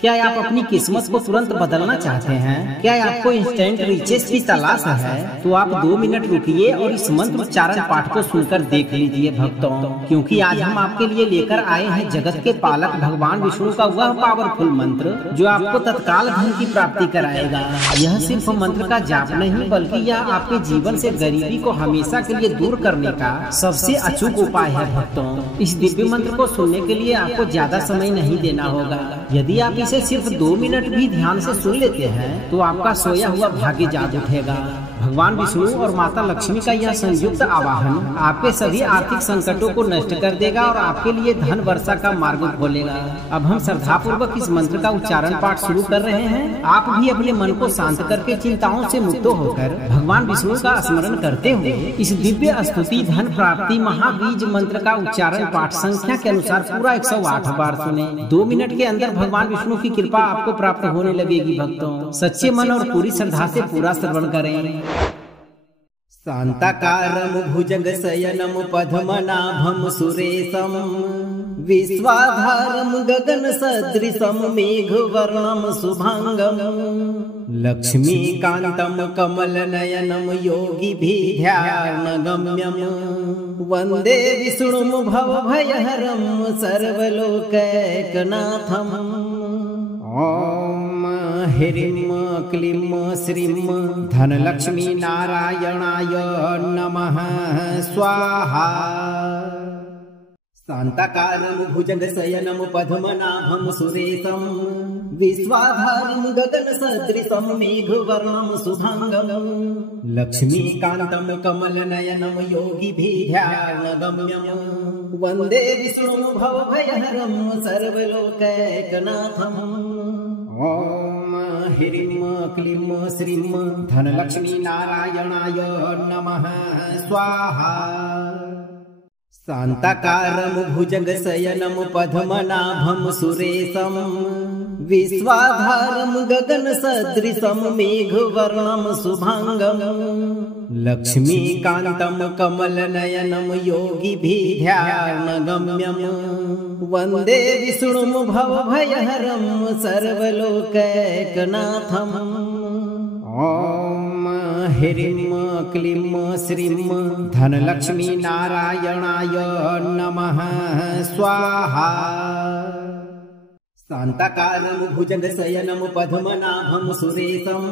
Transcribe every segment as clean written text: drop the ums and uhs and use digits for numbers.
क्या आप अपनी किस्मत को तुरंत बदलना चाहते हैं? क्या आपको इंस्टेंट रिचेस की तलाश है? तो आप 2 मिनट रुकिए और इस मंत्र उच्चारण पाठ को सुनकर देख लीजिए भक्तों, क्योंकि आज हम आपके लिए लेकर आए हैं जगत के पालक भगवान विष्णु का वह पावरफुल मंत्र जो आपको तत्काल धन की प्राप्ति कराएगा। यह सिर्फ मंत्र का जाप नहीं, बल्कि यह आपके जीवन से गरीबी को हमेशा के लिए दूर करने का सबसे अचूक उपाय है भक्तों। इस दिव्य मंत्र को सुनने के लिए आपको ज्यादा समय नहीं देना होगा। यदि आप इसे सिर्फ 2 मिनट भी ध्यान से सुन लेते हैं तो आपका सोया हुआ भाग्य जाग उठेगा। भगवान विष्णु और माता लक्ष्मी का यह संयुक्त आवाहन आपके सभी आर्थिक संकटों को नष्ट कर देगा और आपके लिए धन वर्षा का मार्ग खोलेगा। अब हम श्रद्धा पूर्वक इस मंत्र का उच्चारण पाठ शुरू कर रहे हैं। आप भी अपने मन को शांत करके चिंताओं से मुक्त होकर भगवान विष्णु का स्मरण करते हुए इस दिव्य स्तुति धन प्राप्ति महाबीज मंत्र का उच्चारण पाठ संख्या के अनुसार पूरा 108 बार सुने। 2 मिनट के अंदर भगवान विष्णु की कृपा आपको प्राप्त होने लगेगी भक्तों। सच्चे मन और पूरी श्रद्धा से पूरा श्रवण करें। शांताकारं भुजगशयनं पद्मनाभं सुरेशं विश्वाधारं गगनसदृशं मेघवर्णं शुभांगं लक्ष्मीकान्तं कमलनयनं योगिभिर्ध्यानगम्यं वन्दे विष्णुं भवभयहरं सर्वलोकैकनाथम्। ॐ ह्रीं क्लीं श्रीं धनलक्ष्मी नारायणाय नमः स्वाहा। शांताकारं भुजगशयनं पद्मनाभं सुरेशं विश्वाधारं गगनसदृशं मेघवर्णं शुभांगं लक्ष्मीकान्तं कमलनयनं योगिभिर्ध्यानगम्यं वन्दे विष्णुं भवभयहरं सर्वलोकैकनाथम्। ॐ ह्रीं क्लीं श्रीं धनलक्ष्मी नारायणाय नमः स्वाहा। शांताकारं भुजगशयनं पद्मनाभं सुरेशं विश्वाधारं गगनसदृशं मेघवर्णं शुभांगं लक्ष्मीकान्तं कमलनयनं योगिभिर्ध्यानगम्यं वन्दे विष्णुं भवभयहरं सर्वलोकैकनाथम्। ॐ ह्रीं क्लीं श्रीं धनलक्ष्मी नारायणाय नमः स्वाहा। शांताकारं भुजगशयनं पद्मनाभं सुरेशं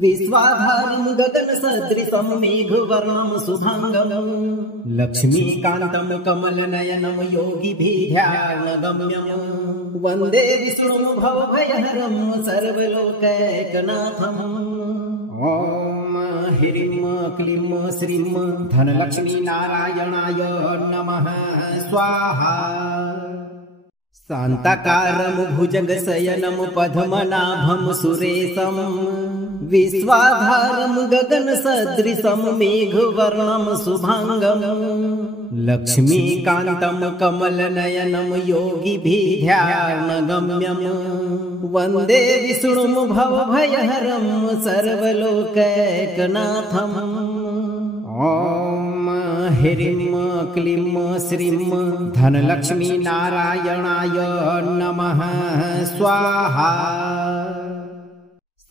विश्वाधारं गगनसदृशं मेघवर्णं शुभांगं लक्ष्मीकान्तं कमलनयनं योगिभिर्ध्यानगम्यं वन्दे विष्णुं भवभयहरं सर्वलोकैकनाथम्। ॐ ह्रीं क्लीं श्रीं धनलक्ष्मी नारायणाय नमः स्वाहा। शांताकारं भुजगशयनं पद्मनाभं सुरेशं विश्वाधारं गगनसदृशं मेघवर्णं शुभांगं लक्ष्मीकान्तं कमलनयनं योगिभिर्ध्यानगम्यं वन्दे विष्णुं भवभयहरं सर्वलोकैकनाथम्। ॐ ह्रीं क्लीं श्रीं धनलक्ष्मी नारायणाय नमः स्वाहा।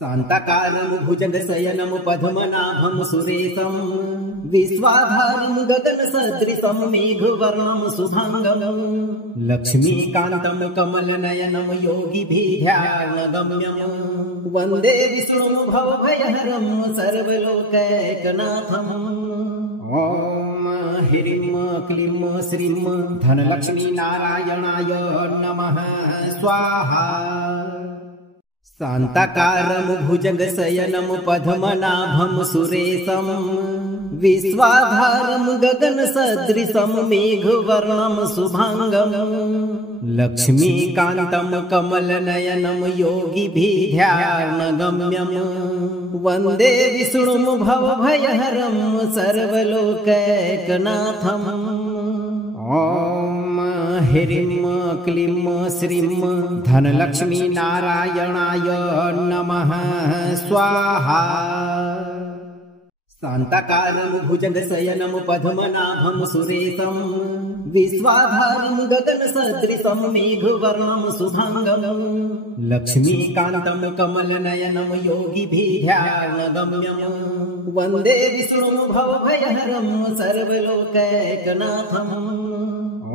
शांताकारं भुजगशयनं पद्मनाभं सुरेशं विश्वाधारं गगनसदृशं मेघवर्णं शुभांगं लक्ष्मीकान्तं कमलनयनं योगिभिर्ध्यानगम्यं वन्दे विष्णुं भवभयहरं सर्वलोकैकनाथम्। ॐ ह्रीं क्लीं श्रीं धनलक्ष्मी नारायणाय नमः स्वाहा। शांताकारं भुजगशयनं पद्मनाभं सुरेशं विश्वाधारं गगनसदृशं मेघवर्णं शुभांगं लक्ष्मीकान्तं कमलनयनं योगिभिर्ध्यानगम्यं वन्दे विष्णुं भवभयहरं सर्वलोकैकनाथम्। ॐ ह्रीं क्लीं श्रीं धनलक्ष्मी नारायणाय नमः स्वाहा। शान्ताकारं भुजगशयनं पद्मनाभं सुरेशं विश्वाधारं गगनसदृशं मेघवर्णं शुभाङ्गं लक्ष्मीकान्तं कमलनयनं योगिभिर्ध्यानगम्यं वन्दे विष्णुं भवभयहरं सर्वलोकैकनाथम्।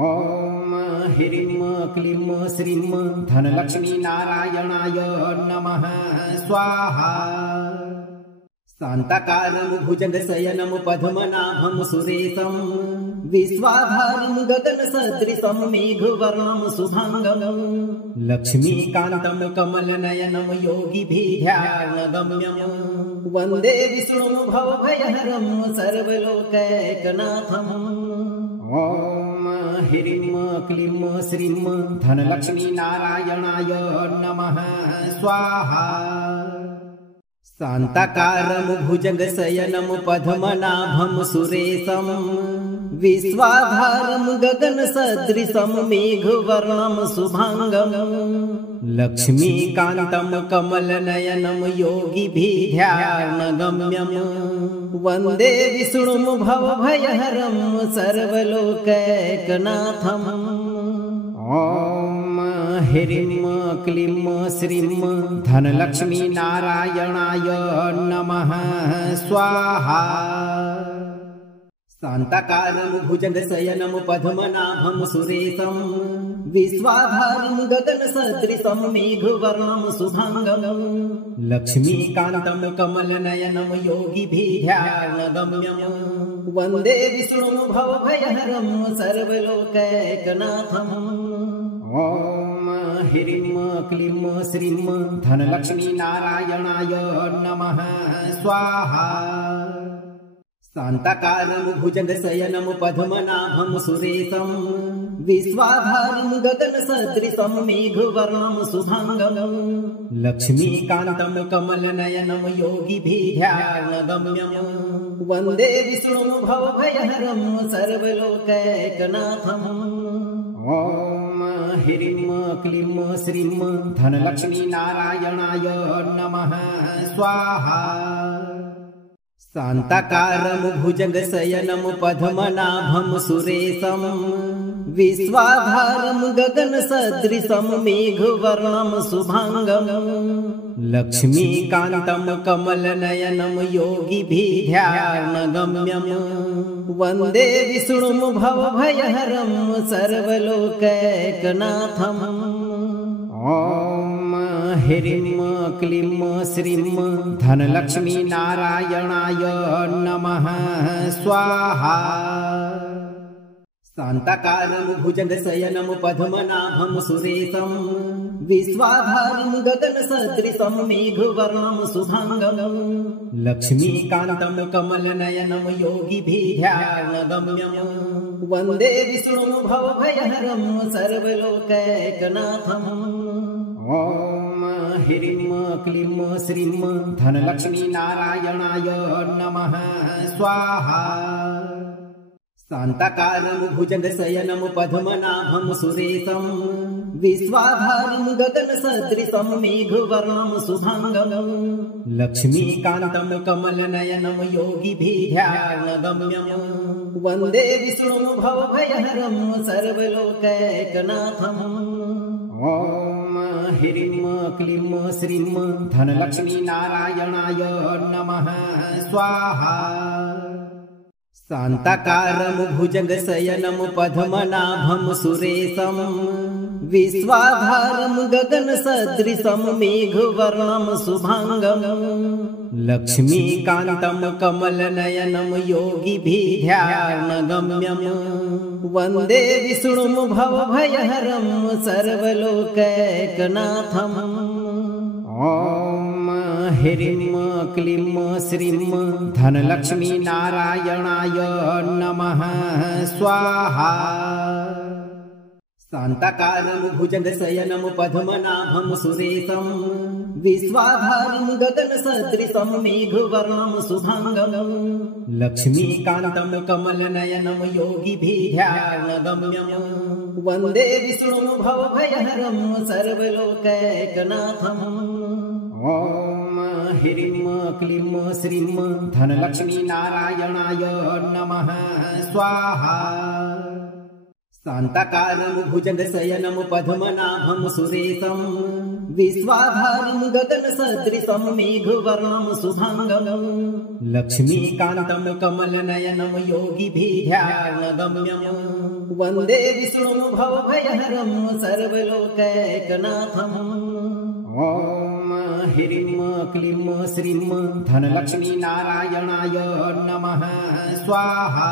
ॐ ह्रीं क्लीं श्रीं धनलक्ष्मी नारायणाय नमः स्वाहा। शान्ताकारं भुजगशयनं पद्मनाभं सुरेशं विश्वाधारं गगनसदृशं मेघवर्णं शुभाङ्गं लक्ष्मीकान्तं कमलनयनं योगिभिर्ध्यानगम्यं वन्दे विष्णुं भवभयहरं सर्वलोकैकनाथम्। ॐ ह्रीं क्लीं श्रीं धनलक्ष्मी नारायणाय नमः स्वाहा। शान्ताकारं भुजगशयनं पद्मनाभं सुरेशं विश्वाधारं गगनसदृशं मेघवर्णं शुभाङ्गं लक्ष्मीकान्तं कमलनयनं योगिभिर्ध्यानगम्यं वन्दे विष्णुं भवभयहरं सर्वलोकैकनाथम्। ॐ ह्रीं क्लीं श्रीं धनलक्ष्मी नारायणाय नमः स्वाहा। शान्ताकारं भुजगशयनं पद्मनाभं सुरेशं विश्वाधारं गगनसदृशं मेघवर्णं शुभाङ्गं लक्ष्मीकान्तं कमलनयनं योगिभिर्ध्यानगम्यं वन्दे विष्णुं भवभयहरं सर्वलोकैकनाथम्। ॐ ह्रीं क्लीं श्रीं धनलक्ष्मी नारायणाय नमः स्वाहा। शान्ताकारं भुजगशयनं पद्मनाभं सुरेशं विश्वाधारं गगनसदृशं मेघवर्णं शुभाङ्गं लक्ष्मीकान्तं कमलनयनं योगिभिर्ध्यानगम्यं वन्दे विष्णुं भवभयहरं सर्वलोकैकनाथम्। ॐ ह्रीं क्लीं श्रीं धनलक्ष्मी नारायणाय नमः स्वाहा। शान्ताकारं भुजगशयनं पद्मनाभं सुरेशं विश्वाधारं गगनसदृशं मेघवर्णं शुभाङ्गं लक्ष्मीकान्तं कमलनयनं योगिभिर्ध्यानगम्यं वन्दे विष्णुं भवभयहरं सर्वलोकैकनाथम्। ॐ ह्रीं क्लीं श्रीं धनलक्ष्मी नारायणाय नमः स्वाहा। शान्ताकारं भुजगशयनं पद्मनाभं सुरेशं विश्वाधारं गगनसदृशं मेघवर्णं शुभाङ्गं लक्ष्मीकान्तं कमलनयनं योगिभिर्ध्यानगम्यं वन्दे विष्णुं भवभयहरं सर्वलोकैकनाथम्। ॐ ह्रीं क्लीं श्रीं धनलक्ष्मी नारायणाय नमः स्वाहा। शान्ताकारं भुजगशयनं पद्मनाभं सुरेशं विश्वाधारं गगनसदृशं मेघवर्णं शुभाङ्गं लक्ष्मीकान्तं कमलनयनं योगिभिर्ध्यानगम्यं वन्दे विष्णुं भवभयहरं सर्वलोकैकनाथम्। ॐ ह्रीं क्लीं श्रीं धनलक्ष्मी नारायणाय नमः स्वाहा। शान्ताकारं भुजगशयनं पद्मनाभं सुरेशं विश्वाधारं गगनसदृशं मेघवर्णं शुभाङ्गं लक्ष्मीकान्तं कमलनयनं योगिभिर्ध्यानगम्यं वन्दे विष्णुं भवभयहरं सर्वलोकैकनाथम्। ॐ ह्रीं क्लीं श्रीं धनलक्ष्मी नारायणाय नमः स्वाहा। शान्ताकारं भुजगशयनं पद्मनाभं सुरेशं विश्वाधारं गगनसदृशं मेघवर्णं शुभाङ्गं लक्ष्मीकान्तं कमलनयनं योगिभिर्ध्यानगम्यं वन्दे विष्णुं भवभयहरं सर्वलोकैकनाथम्। ॐ ह्रीं क्लीं श्रीं धनलक्ष्मी नारायणाय नमः स्वाहा। शान्ताकारं भुजगशयनं पद्मनाभं सुरेशं विश्वाधारं गगनसदृशं मेघवर्णं शुभांगं लक्ष्मीकान्तं कमलनयनं योगिभिर्ध्यानगम्यं वन्दे विष्णुं भवभयहरं सर्वलोकैकनाथम्। ॐ ह्रीं क्लीं श्रीं धनलक्ष्मी नारायणाय नमः स्वाहा।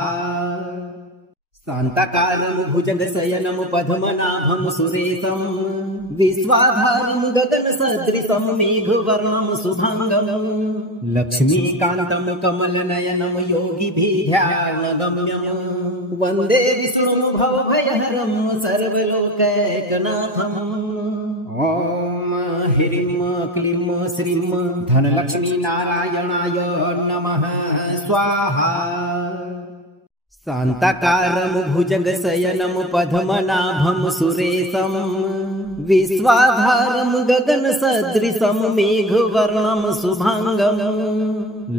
शान्ताकारं भुजगशयनं पद्मनाभं सुरेशं विश्वाधारं गगनसदृशं मेघवर्णं शुभांगं लक्ष्मीकान्तं कमलनयनं योगिभिर्ध्यानगम्यं वन्दे विष्णुं भवभयहरं सर्वलोकैकनाथम्। ॐ ह्रीं क्लीं श्रीं धनलक्ष्मी नारायणाय नमः स्वाहा। शान्ताकारं भुजगशयनं पद्मनाभं सुरेशं विश्वाधारं गगनसदृशं मेघवर्णं शुभांगं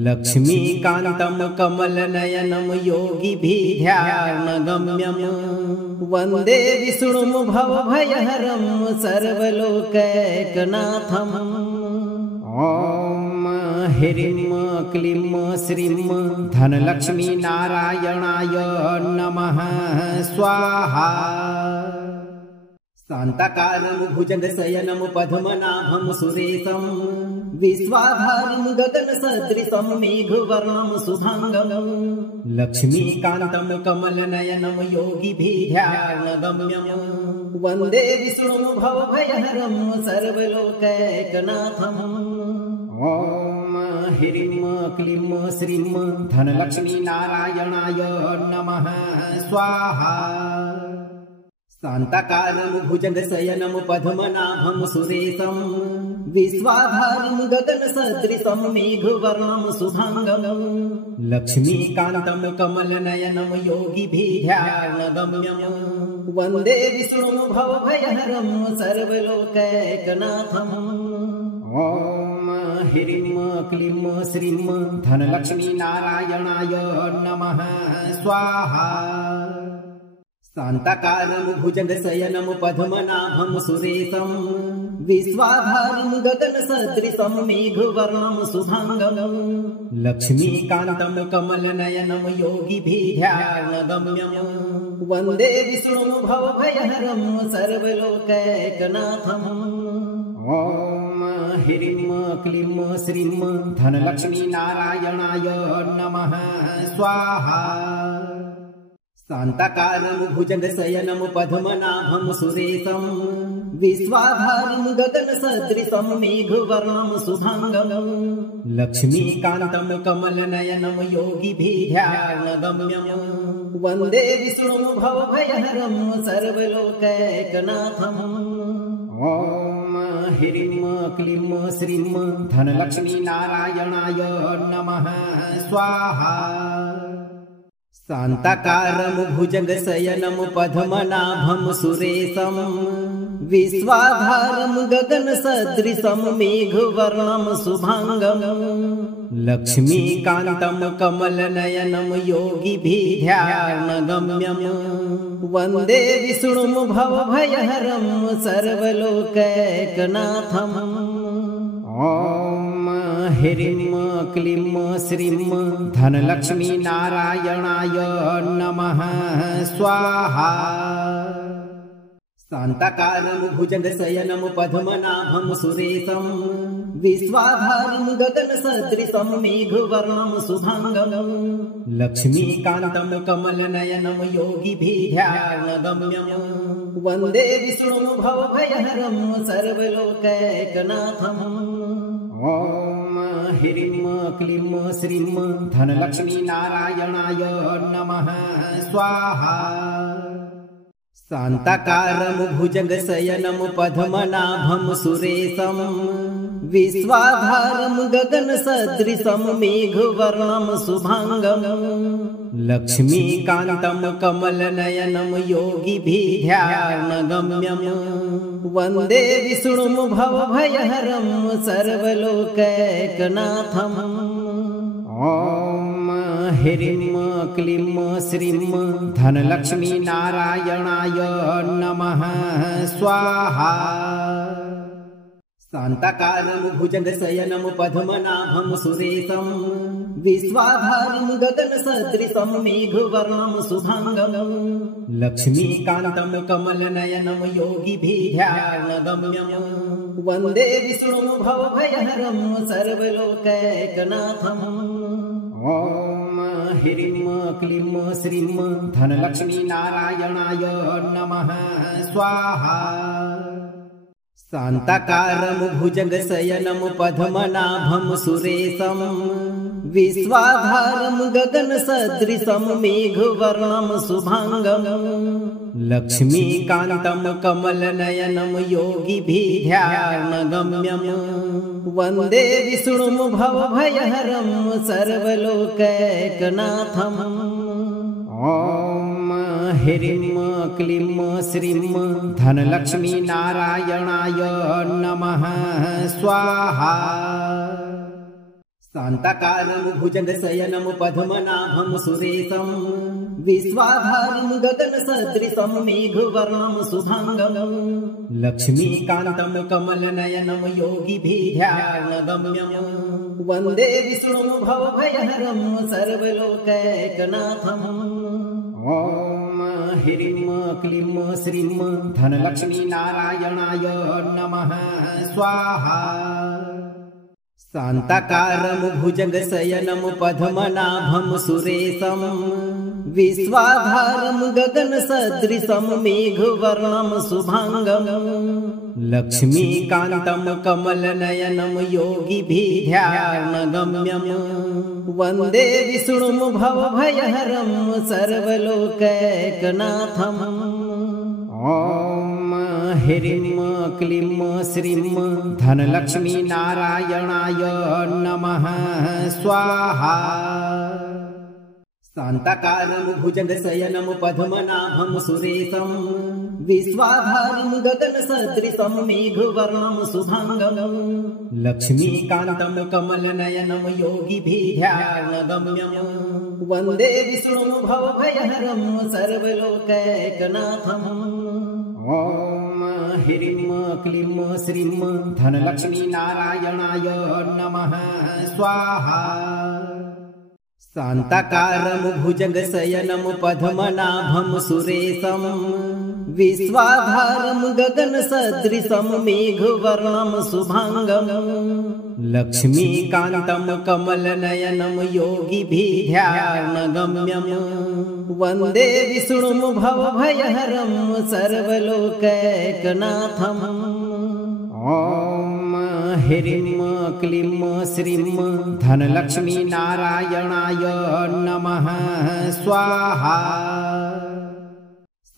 लक्ष्मीकान्तं कमलनयनं योगिभिर्ध्यानगम्यं वन्दे विष्णुं भवभयहरं सर्वलोकैकनाथम्। ॐ ह्रीं क्लीं श्रीं धनलक्ष्मी नारायणाय नमः स्वाहा। शान्ताकारं भुजगशयनं पद्मनाभं सुरेशं विश्वाधारं गगनसदृशं मेघवर्णं शुभांगं लक्ष्मीकान्तं कमलनयनं योगिभिर्ध्यानगम्यं वन्दे विष्णुं भवभयहरं सर्वलोकैकनाथम्। ॐ ह्रीं क्लीं श्रीं धनलक्ष्मी नारायणाय नमः स्वाहा। शान्ताकारं भुजगशयनं पद्मनाभं सुरेशं विश्वाधारं गगनसदृशं मेघवर्णं शुभांगं लक्ष्मीकान्तं कमलनयनं योगिभिर्ध्यानगम्यं वन्दे विष्णुं भवभयहरं सर्वलोकैकनाथम्। ॐ ह्रीं क्लीं श्रीं धनलक्ष्मी नारायणाय नमः स्वाहा। शान्ताकारं भुजगशयनं पद्मनाभं सुरेशं विश्वाधारं गगनसदृशं मेघवर्णं शुभांगं लक्ष्मीकान्तं कमलनयनं योगिभिर्ध्यानगम्यं वन्दे विष्णुं भवभयहरं सर्वलोकैकनाथम्। ॐ ह्रीं क्लीं श्रीं धनलक्ष्मी नारायणाय नमः स्वाहा। शान्ताकारं भुजगशयनं पद्मनाभं सुरेशं विश्वाधारं गगनसदृशं मेघवर्णं शुभांगं लक्ष्मीकान्तं कमलनयनं योगिभिर्ध्यानगम्यं वन्दे विष्णुं भवभयहरं सर्वलोकैकनाथम्। ॐ ह्रीं क्लीं श्रीं धनलक्ष्मी नारायणाय नमः स्वाहा। शान्ताकारं भुजगशयनं पद्मनाभं सुरेशं विश्वाधारं गगनसदृशं मेघवर्णं शुभांगं लक्ष्मीकान्तं कमलनयनं योगिभिर्ध्यानगम्यं वन्दे विष्णुं भवभयहरं सर्वलोकैकनाथम्। ॐ ह्रीं क्लीं श्रीं धनलक्ष्मी नारायणाय नमः स्वाहा। शान्ताकारं भुजगशयनं पद्मनाभं सुरेशं विश्वाधारं गगनसदृशं मेघवर्णं शुभांगं लक्ष्मीकान्तं कमलनयनं योगिभिर्ध्यानगम्यं वन्दे विष्णुं भवभयहरं सर्वलोकैकनाथम्। ॐ ह्रीं क्लीं श्रीं धनलक्ष्मी नारायणाय नमः स्वाहा। शान्ताकारं भुजगशयनं पद्मनाभं सुरेशं विश्वाधारं गगनसदृशं मेघवर्णं शुभांगं लक्ष्मीकान्तं कमलनयनं योगिभिर्ध्यानगम्यं वन्दे विष्णुं भवभयहरं सर्वलोकैकनाथम्। ॐ ह्रीं क्लीं श्रीं धनलक्ष्मी नारायणाय नमः स्वाहा। शान्ताकारं भुजगशयनं पद्मनाभं सुरेशं विश्वाधारं गगनसदृशं मेघवर्णं शुभांगं लक्ष्मीकान्तं कमलनयनं योगिभिर्ध्यानगम्यं वन्दे विष्णुं भवभयहरं सर्वलोकैकनाथम्। ॐ ह्रीं क्लीं श्रीं धनलक्ष्मी नारायणाय नमः स्वाहा। शान्ताकारं भुजगशयनं पद्मनाभं सुरेशं विश्वाधारं गगनसदृशं मेघवर्णं शुभांगं लक्ष्मीकान्तं कमलनयनं योगिभिर्ध्यानगम्यं वन्दे विष्णुं भवभयहरं सर्वलोकैकनाथम्। ॐ ह्रीं क्लीं श्रीं धनलक्ष्मी नारायणाय नमः स्वाहा। शान्ताकारं भुजगशयनं पद्मनाभं सुरेशं विश्वाधारं गगनसदृशं मेघवर्णं शुभांगं लक्ष्मीकान्तं कमलनयनं योगिभिर्ध्यानगम्यं वन्दे विष्णुं भवभयहरं सर्वलोकैकनाथम्। ॐ ह्रीं क्लीं श्रीं धनलक्ष्मी नारायणाय नमः स्वाहा। शान्ताकारं भुजगशयनं पद्मनाभं सुरेशं विश्वाधारं गगनसदृशं मेघवर्णं शुभांगं लक्ष्मीकान्तं कमलनयनं योगिभिर्ध्यानगम्यं वन्दे विष्णुं भवभयहरं सर्वलोकैकनाथम्। ॐ ह्रीं क्लीं श्रीं धनलक्ष्मी नारायणाय नमः स्वाहा। शान्ताकारं भुजगशयनं पद्मनाभं सुरेशं विश्वाधारं गगनसदृशं मेघवर्णं शुभांगं लक्ष्मीकान्तं कमलनयनं योगिभिर्ध्यानगम्यं वन्दे विष्णुं भवभयहरं सर्वलोकैकनाथम्। ॐ ह्रीं क्लीं श्रीं धनलक्ष्मी नारायणाय नमः स्वाहा। शान्ताकारं भुजगशयनं पद्मनाभं सुरेशं विश्वाधारं गगनसदृशं मेघवर्णं शुभांगं लक्ष्मीकान्तं कमलनयनं योगिभिर्ध्यानगम्यं वन्दे विष्णुं भवभयहरं सर्वलोकैकनाथम्। ॐ ह्रीं क्लीं श्रीं धनलक्ष्मी नारायणाय नमः स्वाहा।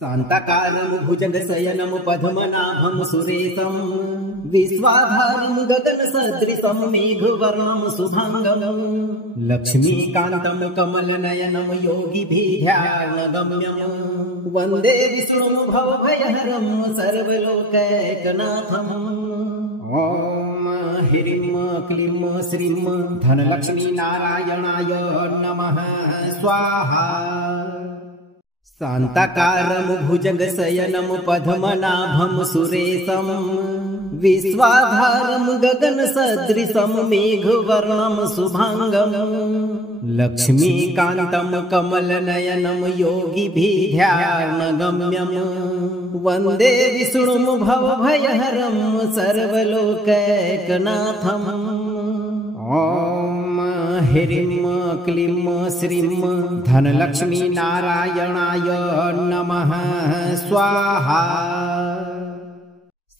शान्ताकारं भुजगशयनं पद्मनाभं सुरेशं विश्वाधारं गगनसदृशं मेघवर्णं शुभांगं लक्ष्मीकान्तं कमलनयनं योगिभिर्ध्यानगम्यं वन्दे विष्णुं भवभयहरं सर्वलोकैकनाथम्। ॐ ह्रीं क्लीं श्रीं धनलक्ष्मी नारायणाय नमः स्वाहा। शान्ताकारं भुजगशयनं पद्मनाभं सुरेशं विश्वाधारं गगनसदृशं मेघवर्णं शुभांगं लक्ष्मीकान्तं कमलनयनं योगिभिर्ध्यानगम्यं वन्दे विष्णुं भवभयहरं सर्वलोकैकनाथम्। ॐ ह्रीं क्लीं श्रीं धनलक्ष्मी नारायणाय नमः स्वाहा।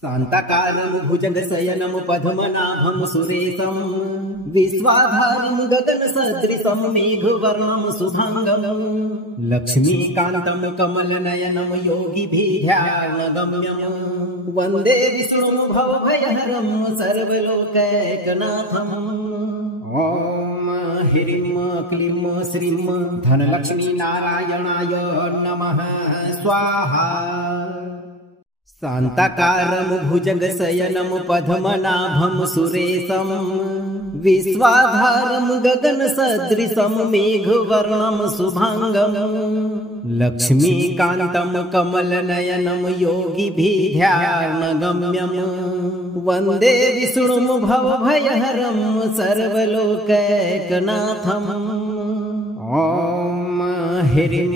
शान्ताकारं भुजगशयनं पद्मनाभं सुरेशं विश्वाधारं गगनसदृशं मेघवर्णं शुभांगं लक्ष्मीकान्तं कमलनयनं योगिभिर्ध्यानगम्यं वन्दे विष्णुं भवभयहरं सर्वलोकैकनाथम्। ॐ ह्रीं क्लीं श्रीं धनलक्ष्मी नारायणाय नमः स्वाहा। शान्ताकारं भुजगशयनं पद्मनाभं सुरेशं विश्वाधारं गगनसदृशं मेघवर्णं शुभांगं लक्ष्मीकान्तं कमलनयनं योगिभिर्ध्यानगम्यं वन्दे विष्णुं भवभयहरं सर्वलोकैकनाथम्। ॐ ह्रीं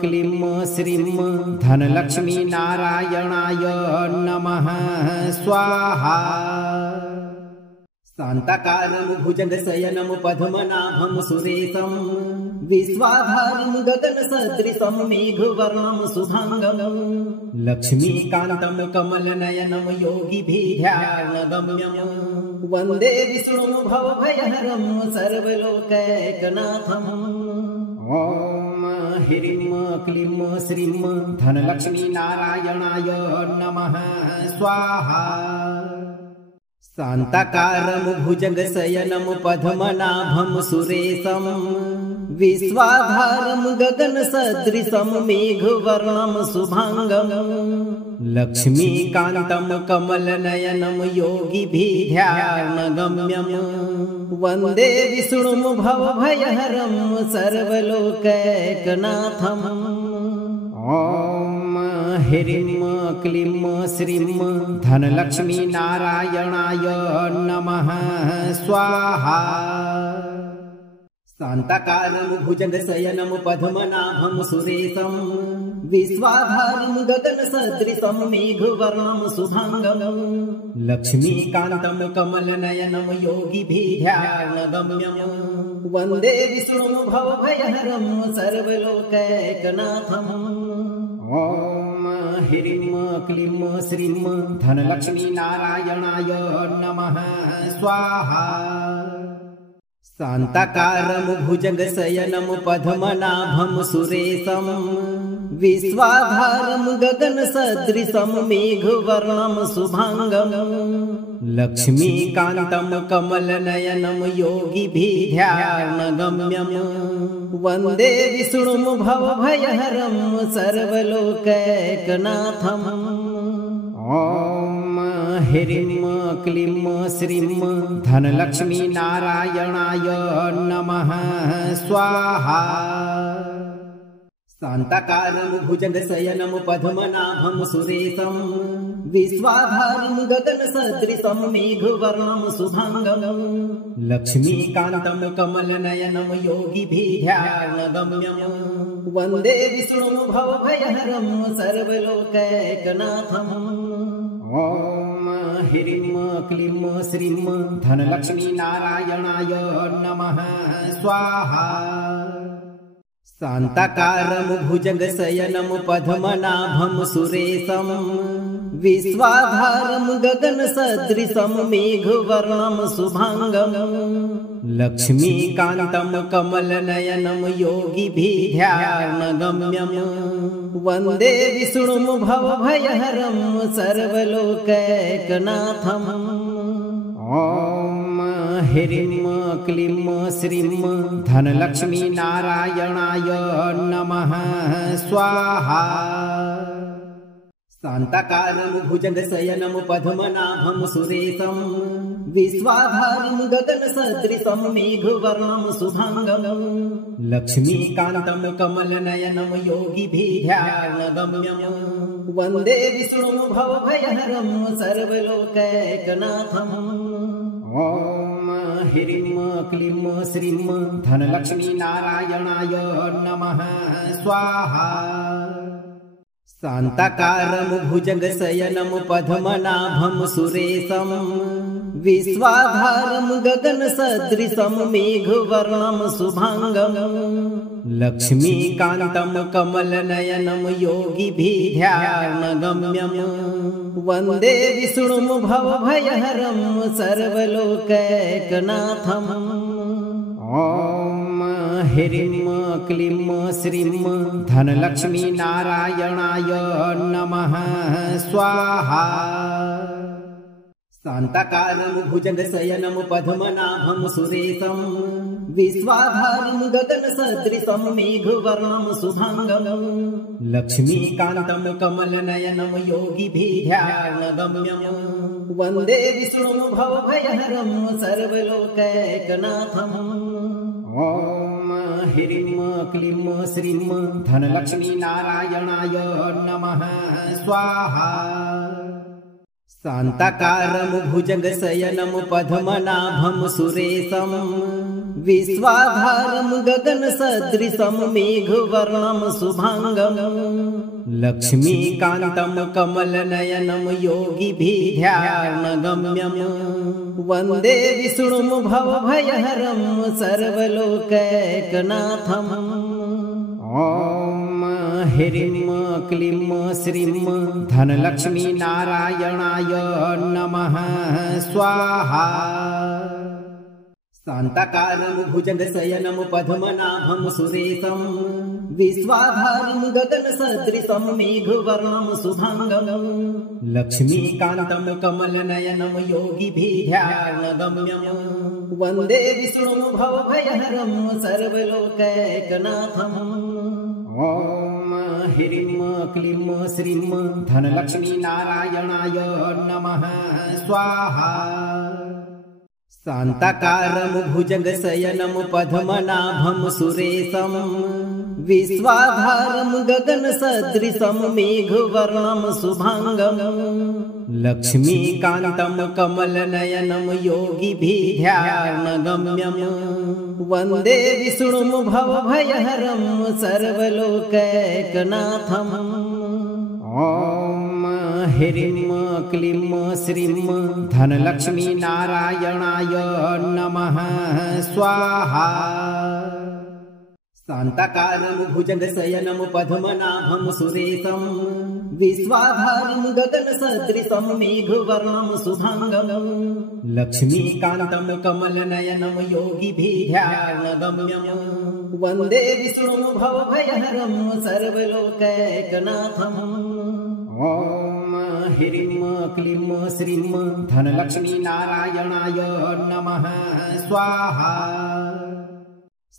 क्लीं श्रीं धनलक्ष्मी नारायणाय नमः स्वाहा। शान्ताकारं भुजगशयनं पद्मनाभं सुरेशं विश्वाधारं गगनसदृशं मेघवर्णं शुभांगं लक्ष्मीकान्तं कमलनयनं योगिभिर्ध्यानगम्यं वन्दे विष्णुं भवभयहरं सर्वलोकैकनाथम्। ॐ ह्रीं क्लीं श्रीं धनलक्ष्मी नारायणाय नमः स्वाहा। शान्ताकारं भुजगशयनं पद्मनाभं सुरेशं विश्वाधारं गगनसदृशं मेघवर्णं शुभांगं लक्ष्मीकान्तं कमलनयनं योगिभिर्ध्यानगम्यं वन्दे विष्णुं भवभयहरं सर्वलोकैकनाथम्। ॐ ह्रीं क्लीं श्रीं धनलक्ष्मी नारायणाय नमः स्वाहा। शान्ताकारं भुजगशयनं पद्मनाभं सुरेशं विश्वाधारं गगनसदृशं मेघवर्णं शुभांगं लक्ष्मीकान्तं कमलनयनं योगिभिर्ध्यानगम्यं वन्दे विष्णुं भवभयहरं सर्वलोकैकनाथम्। ॐ ह्रीं क्लीं श्रीं धनलक्ष्मी नारायणाय नमः स्वाहा। शान्ताकारं भुजगशयनं पद्मनाभं सुरेशं विश्वाधारं गगनसदृशं मेघवर्णं शुभांगं लक्ष्मीकान्तं कमलनयनं योगिभिर्ध्यानगम्यं वन्दे विष्णुं भवभयहरं सर्वलोकैकनाथम्। ॐ ह्रीं क्लीं श्रीं धनलक्ष्मी नारायणाय नमः स्वाहा। शान्ताकारं भुजगशयनं पद्मनाभं सुरेशं विश्वाधारं गगनसदृशं मेघवर्णं शुभांगं लक्ष्मीकान्तं कमलनयनं योगिभिर्ध्यानगम्यं वन्दे विष्णुं भवभयहरं सर्वलोकैकनाथम्। ॐ ह्रीं क्लीं श्रीं धनलक्ष्मी नारायणाय नमः स्वाहा। शान्ताकारं भुजगशयनं पद्मनाभं सुरेशं विश्वाधारं गगनसदृशं मेघवर्णं शुभांगं लक्ष्मीकान्तं कमलनयनं योगिभिर्ध्यानगम्यं वन्दे विष्णुं भवभयहरं सर्वलोकैकनाथम्। ॐ ह्रीं क्लीं श्रीं धनलक्ष्मी नारायणाय नमः स्वाहा। शान्ताकारं भुजगशयनं पद्मनाभं सुरेशं विश्वाधारं गगनसदृशं मेघवर्णं शुभांगं लक्ष्मीकान्तं कमलनयनं योगिभिर्ध्यानगम्यं वन्दे विष्णुं भवभयहरं सर्वलोकैकनाथम्। ॐ ह्रीं क्लीं श्रीं धनलक्ष्मी नारायणाय नमः स्वाहा। शान्ताकारं भुजगशयनं पद्मनाभं सुरेशं विश्वाधारं गगनसदृशं मेघवर्णं शुभांगं लक्ष्मीकान्तं कमलनयनं योगिभिर्ध्यानगम्यं वन्दे विष्णुं भवभयहरं सर्वलोकैकनाथम्। ॐ ह्रीं क्लीं श्रीं धनलक्ष्मी नारायणाय नमः स्वाहा। शान्ताकारं भुजगशयनं पद्मनाभं सुरेशं विश्वाधारं गगनसदृशं मेघवर्णं शुभांगं लक्ष्मीकान्तं कमलनयनं योगिभिर्ध्यानगम्यं वन्दे विष्णुं भवभयहरं सर्वलोकैकनाथम्। ॐ ह्रीं क्लीं श्रीं धनलक्ष्मी नारायणाय नमः स्वाहा। शान्ताकारं भुजगशयनं पद्मनाभं सुरेशं विश्वाधारं गगनसदृशं मेघवर्णं शुभांगं लक्ष्मीकान्तं कमलनयनं योगिभिर्ध्यानगम्यं वन्दे विष्णुं भवभयहरं सर्वलोकैकनाथम्। ॐ ह्रीं क्लीं श्रीं धनलक्ष्मी नारायणाय नमः स्वाहा। शान्ताकारं भुजगशयनं पद्मनाभं सुरेशं विश्वाधारं गगनसदृशं मेघवर्णं शुभांगं लक्ष्मीकान्तं कमलनयनं योगिभिर्ध्यानगम्यं वन्दे विष्णुं भवभयहरं सर्वलोकैकनाथम्। ॐ ह्रीं क्लीं श्रीं धनलक्ष्मी नारायणाय नमः स्वाहा। शान्ताकारं भुजगशयनं पद्मनाभं सुरेशं विश्वाधारं गगनसदृशं मेघवर्णं शुभांगं लक्ष्मीकान्तं कमलनयनं योगिभिर्ध्यानगम्यं वन्दे विष्णुं भवभयहरं सर्वलोकैकनाथम्। ॐ ह्रीं क्लीं श्रीं धनलक्ष्मी नारायणाय नमः स्वाहा। शान्ताकारं भुजगशयनं पद्मनाभं सुरेशं विश्वाधारं गगनसदृशं मेघवर्णं शुभांगं लक्ष्मीकान्तं कमलनयनं योगिभिर्ध्यानगम्यं वन्दे विष्णुं भवभयहरं सर्वलोकैकनाथम्। ॐ ह्रीं क्लीं श्रीं धनलक्ष्मी नारायणाय नमः स्वाहा।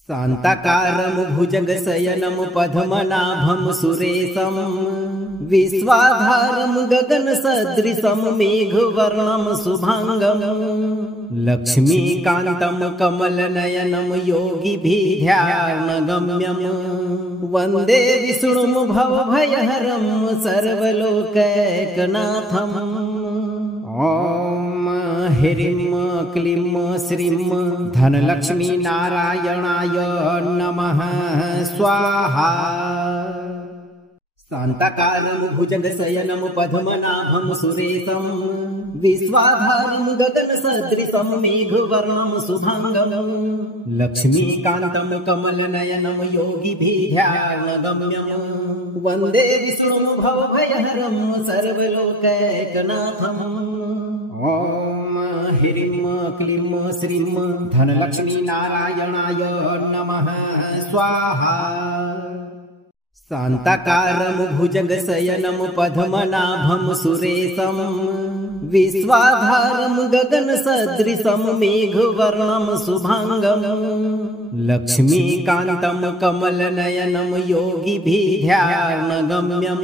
शान्ताकारं भुजगशयनं पद्मनाभं सुरेशं विश्वाधारं गगनसदृशं मेघवर्णं शुभांगं लक्ष्मीकान्तं कमलनयनं योगिभिर्ध्यानगम्यं वन्दे विष्णुं भवभयहरं सर्वलोकैकनाथम्। ॐ ह्रीं क्लीं श्रीं धनलक्ष्मी नारायणाय नमः स्वाहा। शान्ताकारं भुजगशयनं पद्मनाभं सुरेशं विश्वाधारं गगनसदृशं मेघवर्णं शुभांगं लक्ष्मीकान्तं कमलनयनं योगिभिर्ध्यानगम्यं वन्दे विष्णुं भवभयहरं सर्वलोकैकनाथम्। ॐ ह्रीं क्लीं श्रीं धनलक्ष्मी नारायणाय नमः स्वाहा। शान्ताकारं भुजगशयनं पद्मनाभं सुरेशं विश्वाधारं गगनसदृशं मेघवर्णं शुभांगं लक्ष्मीकान्तं कमलनयनं योगिभिर्ध्यानगम्यं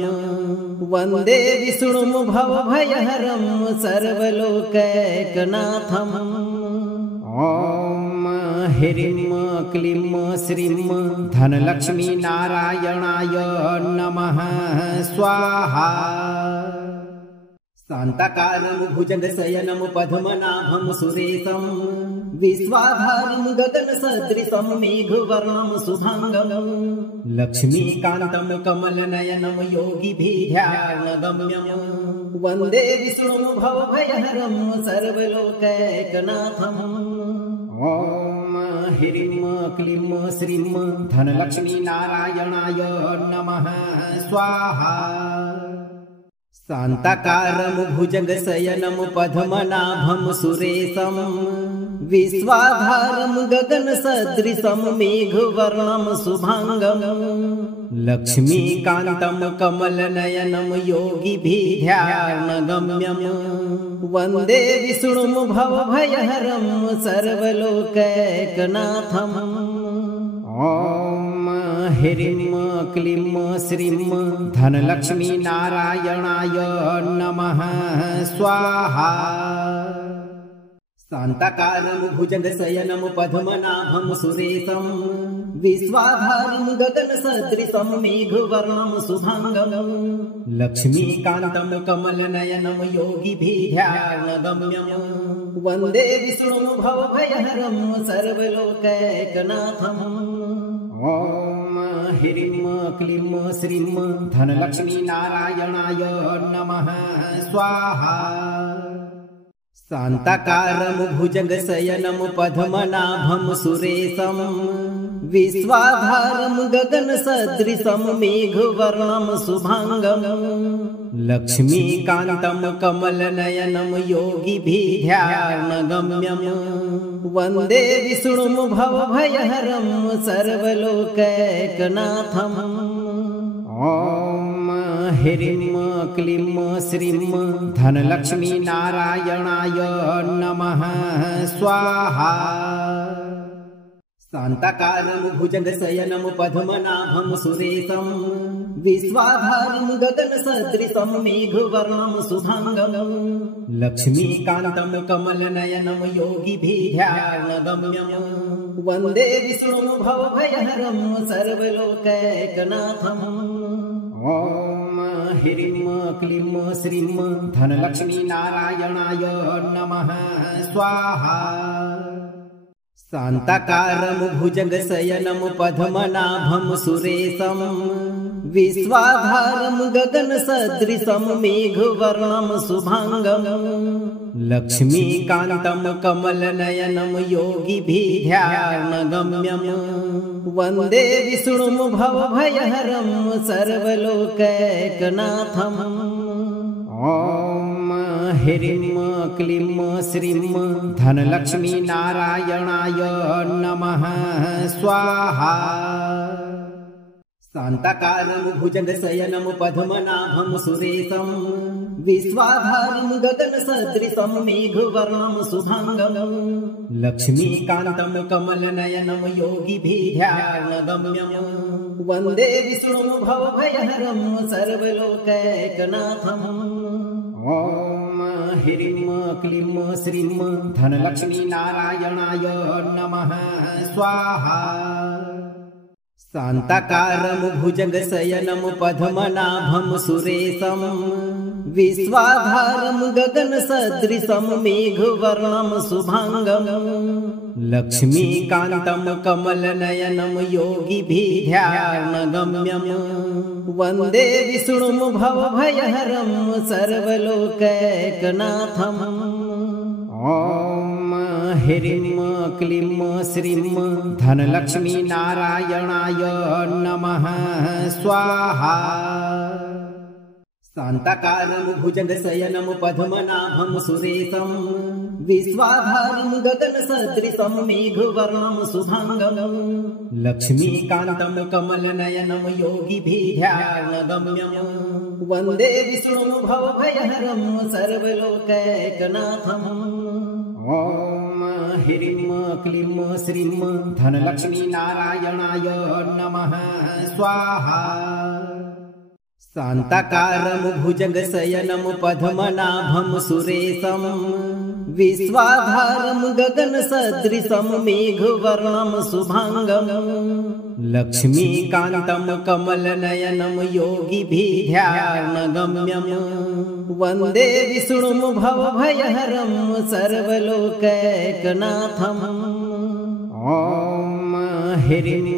वन्दे विष्णुं भवभयहरं सर्वलोकैकनाथम्। ॐ ह्रीं क्लीं श्रीं धनलक्ष्मी नारायणाय नमः स्वाहा। शान्ताकारं भुजगशयनं पद्मनाभं सुरेशं विश्वाधारं गगनसदृशं मेघवर्णं शुभांगं लक्ष्मीकान्तं कमलनयनं योगिभिर्ध्यानगम्यं वन्दे विष्णुं भवभयहरं सर्वलोकैकनाथम्। ॐ ह्रीं क्लीं श्रीं धनलक्ष्मी नारायणाय नमः स्वाहा। शान्ताकारं भुजगशयनं पद्मनाभं सुरेशं विश्वाधारं गगनसदृशं मेघवर्णं शुभांगं लक्ष्मीकान्तं कमलनयनं योगिभिर्ध्यानगम्यं वन्दे विष्णुं भवभयहरं सर्वलोकैकनाथम्। ॐ ह्रीं क्लीं श्रीं धनलक्ष्मी नारायणाय नमः स्वाहा। शान्ताकारं भुजगशयनं पद्मनाभं सुरेशं विश्वाधारं गगनसदृशं मेघवर्णं शुभांगं लक्ष्मीकान्तं कमलनयनं योगिभिर्ध्यानगम्यं वन्दे विष्णुं भवभयहरं सर्वलोकैकनाथम्। ॐ ह्रीं क्लीं श्रीं धनलक्ष्मी नारायणाय नमः स्वाहा। शान्ताकारं भुजगशयनं पद्मनाभं सुरेशं विश्वाधारं गगनसदृशं मेघवर्णं शुभांगं लक्ष्मीकान्तं कमलनयनं योगिभिर्ध्यानगम्यं वन्दे विष्णुं भवभयहरं सर्वलोकैकनाथम्। ॐ ह्रीं क्लीं श्रीं धनलक्ष्मी नारायणाय नमः स्वाहा। शान्ताकारं भुजगशयनं पद्मनाभं सुरेशं विश्वाधारं गगनसदृशं मेघवर्णं शुभांगं लक्ष्मीकान्तं कमलनयनं योगिभिर्ध्यानगम्यं वन्दे विष्णुं भवभयहरं सर्वलोकैकनाथम्। ॐ ह्रीं क्लीं श्रीं धनलक्ष्मी नारायणाय नमः स्वाहा। शान्ताकारं भुजगशयनं पद्मनाभं सुरेशं विश्वाधारं गगनसदृशं मेघवर्णं शुभांगं लक्ष्मीकान्तं कमलनयनं योगिभिर्ध्यानगम्यं वन्दे विष्णुं भवभयहरं सर्वलोकैकनाथम्। ॐ ह्रीं क्लीं श्रीं धनलक्ष्मी नारायणाय नमः स्वाहा। शान्ताकारं भुजगशयनं पद्मनाभं सुरेशं विश्वाधारं गगनसदृशं मेघवर्णं शुभांगं लक्ष्मीकान्तं कमलनयनं योगिभिर्ध्यानगम्यं वन्दे विष्णुं भवभयहरं सर्वलोकैकनाथम्। ॐ ह्रीं क्लीं श्रीं धनलक्ष्मी नारायणाय नमः स्वाहा। शान्ताकारं भुजगशयनं पद्मनाभं सुरेशं विश्वाधारं गगनसदृशं मेघवर्णं शुभांगं लक्ष्मीकान्तं कमलनयनं योगिभिर्ध्यानगम्यं वन्दे विष्णुं भवभयहरं सर्वलोकैकनाथम्। ॐ ह्रीं क्लीं श्रीं धनलक्ष्मी नारायणाय नमः स्वाहा। शान्ताकारं भुजगशयनं पद्मनाभं सुरेशं विश्वाधारं गगनसदृशं मेघवर्णं शुभांगं लक्ष्मीकान्तं कमलनयनं योगिभिर्ध्यानगम्यं वन्दे विष्णुं भवभयहरं सर्वलोकैकनाथम्। ॐ ह्रीं क्लीं श्रीं धनलक्ष्मी नारायणाय नमः स्वाहा। शान्ताकारं भुजगशयनं पद्मनाभं सुरेशं विश्वाधारं गगनसदृशं मेघवर्णं शुभांगं लक्ष्मीकान्तं कमलनयनं योगिभिर्ध्यानगम्यं वन्दे विष्णुं भवभयहरं सर्वलोकैकनाथम्। ॐ ह्रीं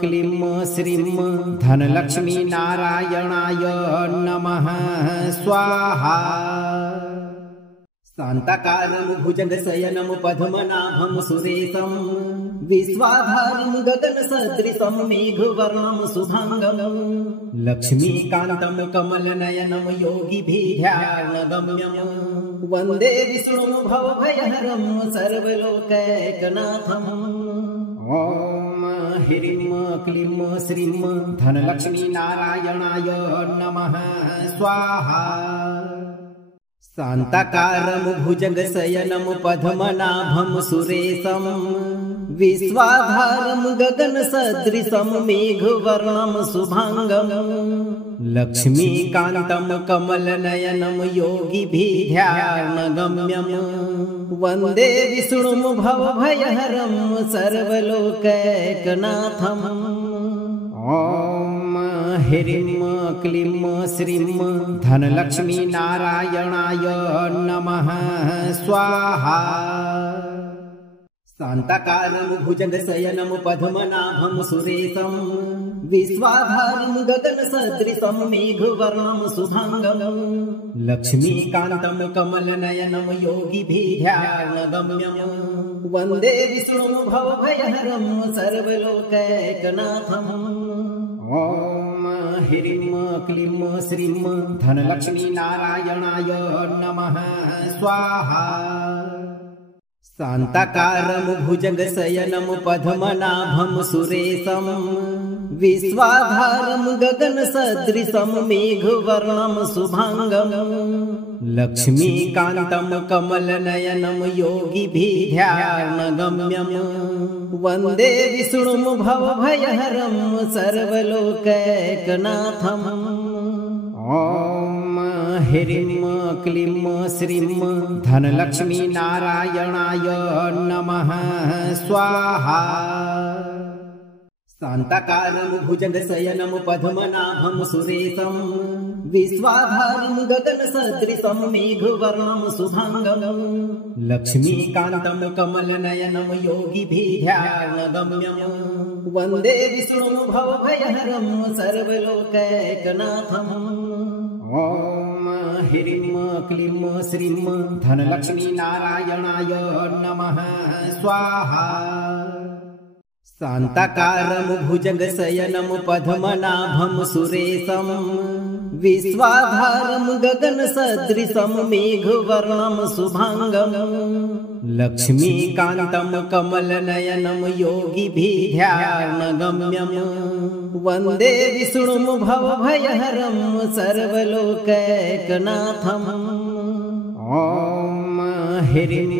क्लीं श्रीं धनलक्ष्मी नारायणाय नमः स्वाहा। शान्ताकारं भुजगशयनं पद्मनाभं सुरेशं विश्वाधारं गगनसदृशं मेघवर्णं शुभांगं लक्ष्मीकान्तं कमलनयनं योगिभिर्ध्यानगम्यं वन्दे विष्णुं भवभयहरं सर्वलोकैकनाथम्। ॐ ह्रीं क्लीं श्रीं धनलक्ष्मी नारायणाय नमः स्वाहा। शान्ताकारं भुजगशयनं पद्मनाभं सुरेशं विश्वाधारं गगनसदृशं मेघवर्णं शुभांगं लक्ष्मीकान्तं कमलनयनं योगिभिर्ध्यानगम्यं वन्दे विष्णुं भवभयहरं सर्वलोकैकनाथम्। ॐ ह्रीं क्लीं श्रीं धनलक्ष्मी नारायणाय नमः स्वाहा। शान्ताकारं भुजगशयनं पद्मनाभं सुरेशं विश्वाधारं गगनसदृशं मेघवर्णं शुभांगं लक्ष्मीकान्तं कमलनयनं योगिभिर्ध्यानगम्यं वन्दे विष्णुं भवभयहरं सर्वलोकैकनाथम्। ॐ ह्रीं क्लीं श्रीं धनलक्ष्मी नारायणाय नमः स्वाहा। शान्ताकारं भुजगशयनं पद्मनाभं सुरेशं विश्वाधारं गगनसदृशं मेघवर्णं शुभांगं लक्ष्मीकान्तं कमलनयनं योगिभिर्ध्यानगम्यं वन्दे विष्णुं भवभयहरं सर्वलोकैकनाथम्। ॐ ह्रीं क्लीं श्रीं धनलक्ष्मी नारायणाय नमः स्वाहा। शान्ताकारं भुजगशयनं पद्मनाभं सुरेशं विश्वाधारं गगनसदृशं मेघवर्णं शुभांगं लक्ष्मीकान्तं कमलनयनं योगिभिर्ध्यानगम्यं वन्दे विष्णुं भवभयहरं सर्वलोकैकनाथम्। ॐ ह्रीं क्लीं श्रीं धनलक्ष्मी नारायणाय नमः स्वाहा। शान्ताकारं भुजगशयनं पद्मनाभं सुरेशं विश्वाधारं गगनसदृशं मेघवर्णं शुभांगं लक्ष्मीकान्तं कमलनयनं योगिभिर्ध्यानगम्यं वन्दे विष्णुं भवभयहरं सर्वलोकैकनाथम्। ॐ ह्रीं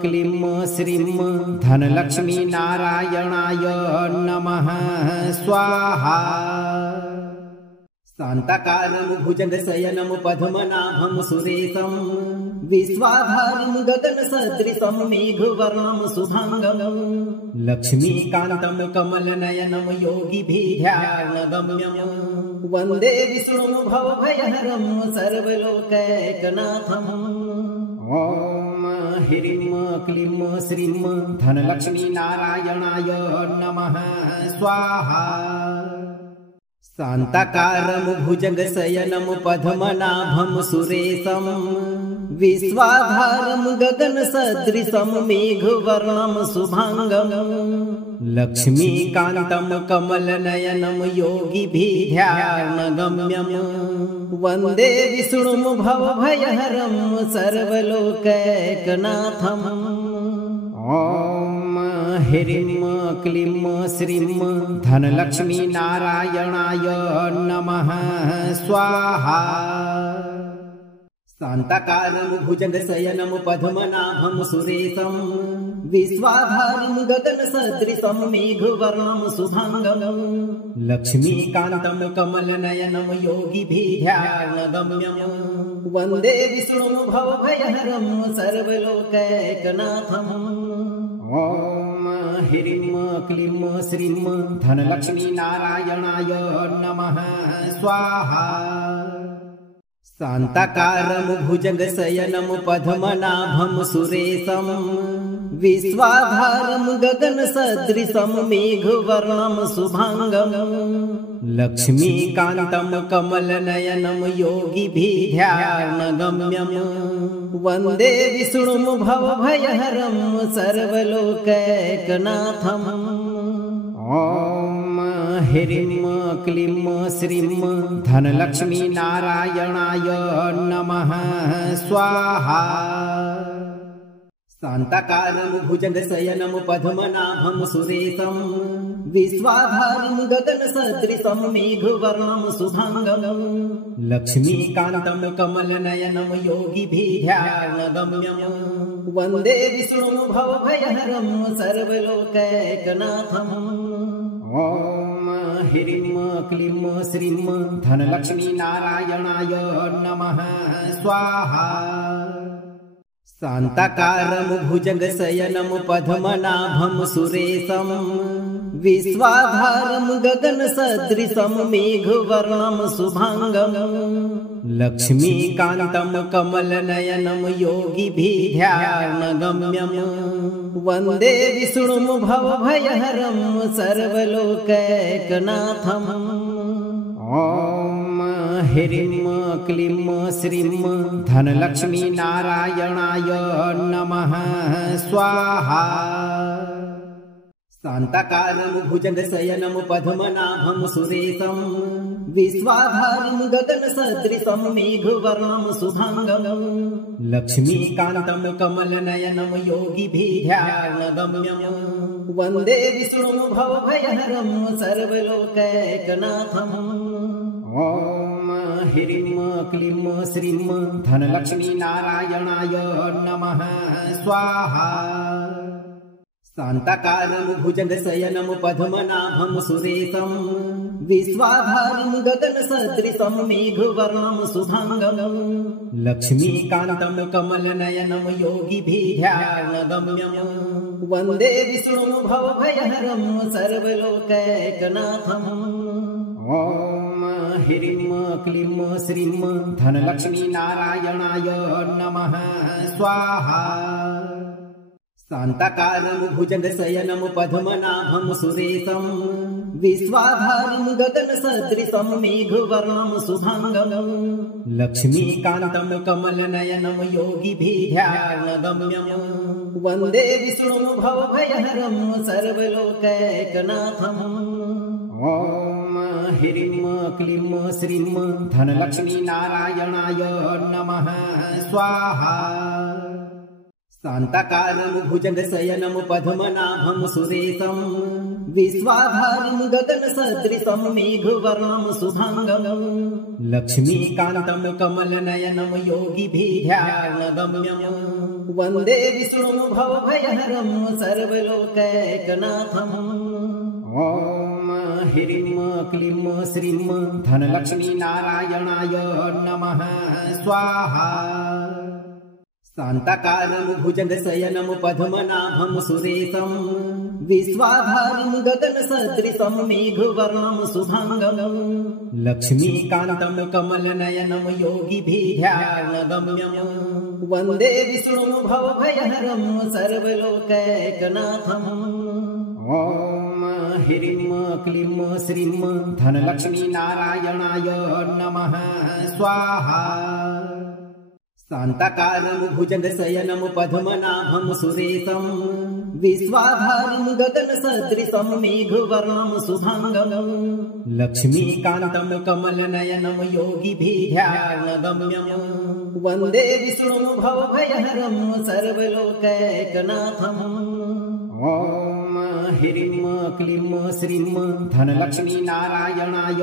क्लीं श्रीं धनलक्ष्मी नारायणाय नमः स्वाहा। शान्ताकारं भुजगशयनं पद्मनाभं सुरेशं विश्वाधारं गगनसदृशं मेघवर्णं शुभांगं लक्ष्मीकान्तं कमलनयनं योगिभिर्ध्यानगम्यं वन्दे विष्णुं भवभयहरं सर्वलोकैकनाथम्। ॐ ह्रीं क्लीं श्रीं धनलक्ष्मी नारायणाय नमः स्वाहा। शान्ताकारं भुजगशयनं पद्मनाभं सुरेशं विश्वाधारं गगनसदृशं मेघवर्णं शुभांगं लक्ष्मीकान्तं कमलनयनं योगिभिर्ध्यानगम्यं वन्दे विष्णुं भवभयहरं सर्वलोकैकनाथम्। ॐ ह्रीं क्लीं श्रीं धनलक्ष्मी नारायणाय नमः स्वाहा। शान्ताकारं भुजगशयनं पद्मनाभं सुरेशं विश्वाधारिं गगनसदृशं मेघवर्णं शुभांगं लक्ष्मीकान्तं कमलनयनं योगिभिर्ध्यानगम्यं वन्दे विष्णुं भवभयहरं सर्वलोकैकनाथम्। ॐ ह्रीं क्लीं श्रीं धनलक्ष्मी नारायणाय नमः स्वाहा। शान्ताकारं भुजगशयनं पद्मनाभं सुरेशं विश्वाधारं गगनसदृशं मेघवर्णं शुभांगं लक्ष्मीकान्तं कमलनयनं योगिभिर्ध्यानगम्यं वन्दे विष्णुं भवभयहरं सर्वलोकैकनाथम्। ॐ ह्रीं क्लीं श्रीं धनलक्ष्मी नारायणाय नमः स्वाहा। शान्ताकारं भुजगशयनं पद्मनाभं सुरेशं विश्वाधारिं गगनसदृशं मेघवर्णं शुभांगं लक्ष्मीकान्तं कमलनयनं योगिभिर्ध्यानगम्यं वन्दे विष्णुं भवभयहरं सर्वलोकैकनाथम्। ॐ ह्रीं क्लीं श्रीं धनलक्ष्मी नारायणाय नमः स्वाहा। शान्ताकारं भुजगशयनं पद्मनाभं सुरेशं विश्वाधारं गगनसदृशं मेघवर्णं शुभांगं लक्ष्मीकान्तं कमलनयनं योगिभिर्ध्यानगम्यं वन्दे विष्णुं भवभयहरं सर्वलोकैकनाथम्। ॐ ह्रीं क्लीं श्रीं धनलक्ष्मी नारायणाय नमः स्वाहा। शान्ताकारं भुजगशयनं पद्मनाभं सुरेशं विश्वाधारिं गगनसदृशं मेघवर्णं शुभांगं लक्ष्मीकान्तं कमलनयनं योगिभिर्ध्यानगम्यं वन्दे विष्णुं भवभयहरं सर्वलोकैकनाथम्। ॐ ह्रीं क्लीं श्रीं धनलक्ष्मी नारायणाय नमः स्वाहा। शान्ताकारं भुजगशयनं पद्मनाभं सुरेशं विश्वाधारिं गगनसदृशं मेघवर्णं शुभांगं लक्ष्मीकान्तं कमलनयनं योगिभिर्ध्यानगम्यं वन्दे विष्णुं भवभयहरं सर्वलोकैकनाथम्। ॐ ह्रीं क्लीं श्रीं धनलक्ष्मी नारायणाय नमः स्वाहा। शान्ताकारं भुजगशयनं पद्मनाभं सुरेशं विश्वाधारिं गगनसदृशं मेघवर्णं शुभांगं लक्ष्मीकान्तं कमलनयनं योगिभिर्ध्यानगम्यं वन्दे विष्णुं भवभयहरं सर्वलोकैकनाथम्। ॐ ह्रीं क्लीं श्रीं धनलक्ष्मी नारायणाय नमः स्वाहा। शान्ताकारं भुजगशयनं पद्मनाभं सुरेशं विश्वाधारिं गगनसदृशं मेघवर्णं शुभांगं लक्ष्मीकान्तं कमलनयनं योगिभिर्ध्यानगम्यं वन्दे विष्णुं भवभयहरं सर्वलोकैकनाथम्। ॐ ह्रीं क्लीं श्रीं धनलक्ष्मी नारायणाय नमः स्वाहा। शान्ताकारं भुजगशयनं पद्मनाभं सुरेशं विश्वाधारिं गगनसदृशं मेघवर्णं शुभांगं लक्ष्मीकान्तं कमलनयनं योगिभिर्ध्यानगम्यं वन्दे विष्णुं भवभयहरं सर्वलोकैकनाथम्। ॐ ह्रीं क्लीं श्रीं धनलक्ष्मी नारायणाय नमः स्वाहा। शान्ताकारं भुजगशयनं पद्मनाभं सुरेशं विश्वाधारिं गगनसदृशं मेघवर्णं शुभांगं लक्ष्मीकान्तं कमलनयनं योगिभिर्ध्यानगम्यं वन्दे विष्णुं भवभयहरं सर्वलोकैकनाथम्। ॐ ह्रीं क्लीं श्रीं धनलक्ष्मी नारायणाय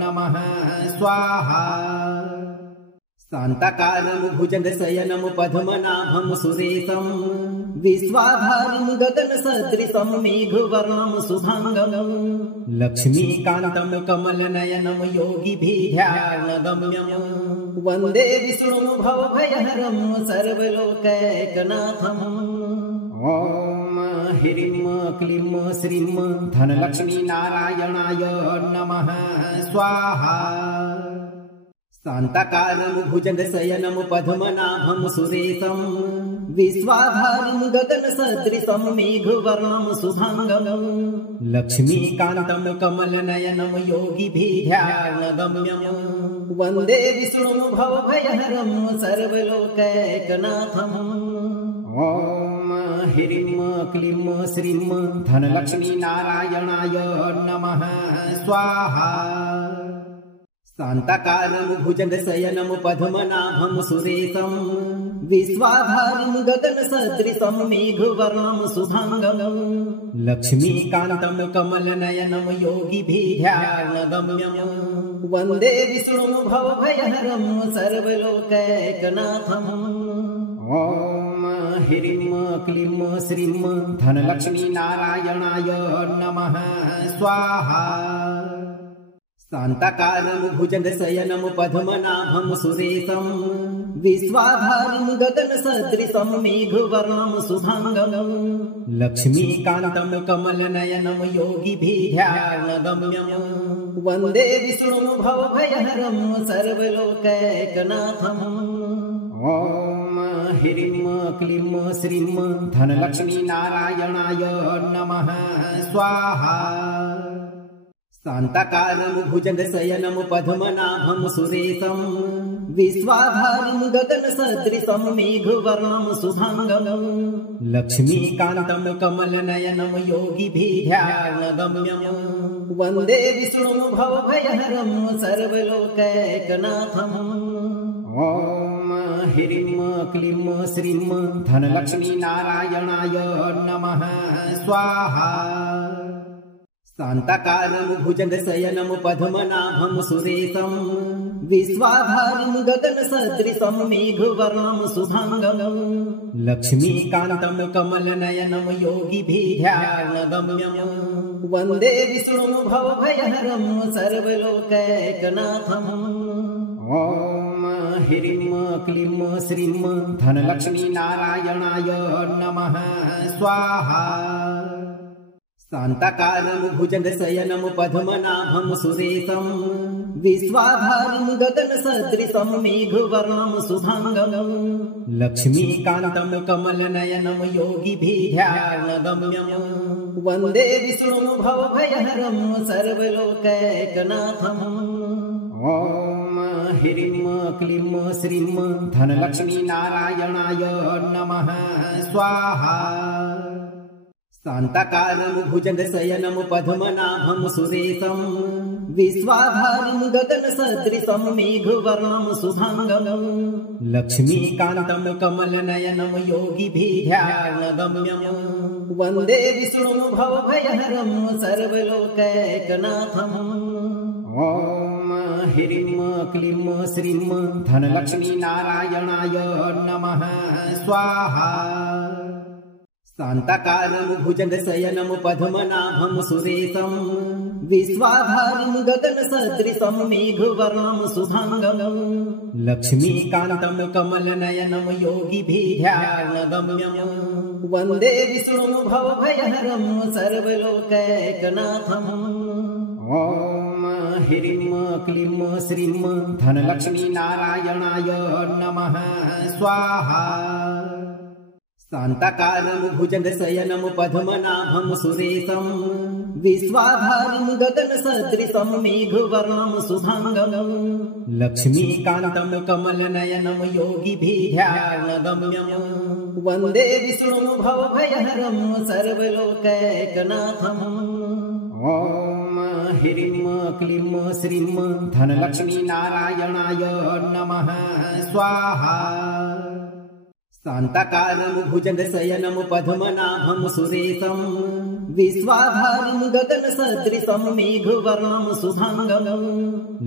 नमः स्वाहा। शान्ताकारं भुजगशयनं पद्मनाभं सुरेशं विश्वाधारं गगनसदृशं मेघवर्णं शुभांगं लक्ष्मीकान्तं कमलनयनं योगिभिर्ध्यानगम्यं वन्दे विष्णुं भवभयहरं सर्वलोकैकनाथम्। ॐ ह्रीं क्लीं श्रीं धनलक्ष्मी नारायणाय नमः स्वाहा। शान्ताकारं भुजगशयनं पद्मनाभं सुरेशं विश्वाधारं गगनसदृशं मेघवर्णं शुभांगं लक्ष्मीकान्तं कमलनयनं योगिभिर्ध्यानगम्यं वन्दे विष्णुं भवभयहरं सर्वलोकैकनाथम्। ॐ ह्रीं क्लीं श्रीं धनलक्ष्मी नारायणाय नमः स्वाहा। शान्ताकारं भुजगशयनं पद्मनाभं सुरेशं विश्वाधारं गगनसदृशं मेघवर्णं शुभांगं लक्ष्मीकान्तं कमलनयनं योगिभिर्ध्यानगम्यं वन्दे विष्णुं भवभयहरं सर्वलोकैकनाथम्। ॐ ह्रीं क्लीं श्रीं धनलक्ष्मी नारायणाय नमः स्वाहा। शान्ताकारं भुजगशयनं पद्मनाभं सुरेशं विश्वाधारं गगनसदृशं मेघवर्णं शुभांगं लक्ष्मीकान्तं कमलनयनं योगिभिर्ध्यानगम्यं वन्दे विष्णुं भवभयहरं सर्वलोकैकनाथम्। ॐ ह्रीं क्लीं श्रीं धनलक्ष्मी नारायणाय नमः स्वाहा। शान्ताकारं भुजगशयनं पद्मनाभं सुरेशं विश्वाधारं गगनसदृशं मेघवर्णं शुभांगं लक्ष्मीकान्तं कमलनयनं योगिभिर्ध्यानगम्यं वन्दे विष्णुं भवभयहरं सर्वलोकैकनाथम्। ॐ ह्रीं क्लीं श्रीं धनलक्ष्मी नारायणाय नमः स्वाहा। शान्ताकारं भुजगशयनं पद्मनाभं सुरेशं विश्वाधारं गगनसदृशं मेघवर्णं शुभांगं लक्ष्मीकान्तं कमलनयनं योगिभिर्ध्यानगम्यं वन्दे विष्णुं भवभयहरं सर्वलोकैकनाथम्। ॐ ह्रीं क्लीं श्रीं धनलक्ष्मी नारायणाय नमः स्वाहा। शान्ताकारं भुजगशयनं पद्मनाभं सुरेशं विश्वाधारं गगनसदृशं मेघवर्णं शुभांगं लक्ष्मीकान्तं कमलनयनं योगिभिर्ध्यानगम्यं वन्दे विष्णुं भवभयहरं सर्वलोकैकनाथम्। ॐ ह्रीं क्लीं श्रीं धनलक्ष्मी नारायणाय नमः स्वाहा। शान्ताकारं भुजगशयनं पद्मनाभं सुरेशं विश्वाधारं गगनसदृशं मेघवर्णं शुभांगं लक्ष्मीकान्तं कमलनयनं योगिभिर्ध्यानगम्यं वन्दे विष्णुं भवभयहरं सर्वलोकैकनाथम्। ॐ ह्रीं क्लीं श्रीं धनलक्ष्मी नारायणाय नमः स्वाहा। शान्ताकारं भुजगशयनं पद्मनाभं सुरेशं विश्वाधारं गगनसदृशं मेघवर्णं शुभांगं लक्ष्मीकान्तं कमलनयनं योगिभिर्ध्यानगम्यं वन्दे विष्णुं भवभयहरं सर्वलोकैकनाथम्। ॐ ह्रीं क्लीं श्रीं धनलक्ष्मी नारायणाय नमः स्वाहा। शान्ताकारं भुजगशयनं पद्मनाभं सुरेशं विश्वाधारं गगनसदृशं मेघवर्णं शुभांगं लक्ष्मीकान्तं कमलनयनं योगिभिर्ध्यानगम्यं वन्दे विष्णुं भवभयहरं सर्वलोकैकनाथम्। ॐ ह्रीं क्लीं श्रीं धनलक्ष्मी नारायणाय नमः स्वाहा। शान्ताकारं भुजगशयनं पद्मनाभं सुरेशं विश्वाधारं गगनसदृशं मेघवर्णं शुभांगं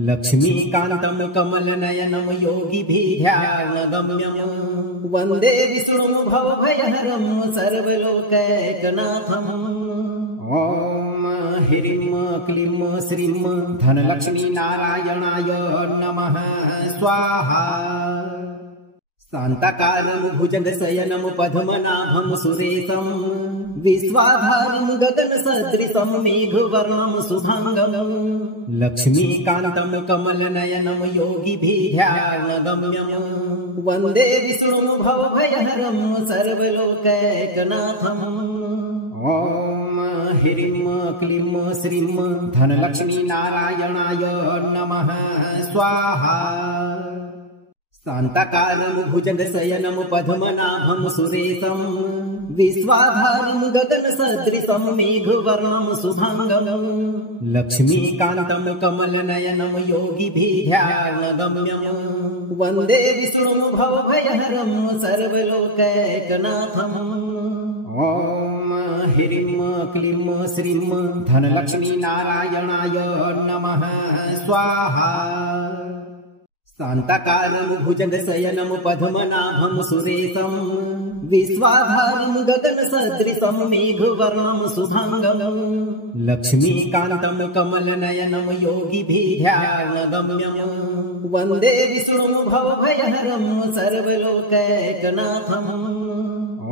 लक्ष्मीकान्तं कमलनयनं योगिभिर्ध्यानगम्यं वन्दे विष्णुं भवभयहरं सर्वलोकैकनाथम्। ॐ ह्रीं क्लीं श्रीं धनलक्ष्मी नारायणाय नमः स्वाहा। शान्ताकारं भुजगशयनं पद्मनाभं सुरेशं विश्वाधारं गगनसदृशं मेघवर्णं शुभांगं लक्ष्मीकान्तं कमलनयनं योगिभिर्ध्यानगम्यं वन्दे विष्णुं भवभयहरं सर्वलोकैकनाथम्। ॐ ह्रीं क्लीं श्रीं धनलक्ष्मी नारायणाय नमः स्वाहा। शान्ताकारं भुजगशयनं पद्मनाभं सुरेशं विश्वाधारं गगनसदृशं मेघवर्णं शुभांगं लक्ष्मीकान्तं कमलनयनं योगिभिर्ध्यानगम्यं वन्दे विष्णुं भवभयहरं सर्वलोकैकनाथम्। ॐ ह्रीं क्लीं श्रीं धनलक्ष्मी नारायणाय नमः स्वाहा। शान्ताकारं भुजगशयनं पद्मनाभं सुरेशं विश्वाधारं गगनसदृशं मेघवर्णं शुभांगं लक्ष्मीकान्तं कमलनयनं योगिभिर्ध्यानगम्यं वन्दे विष्णुं भवभयहरं सर्वलोकैकनाथम्।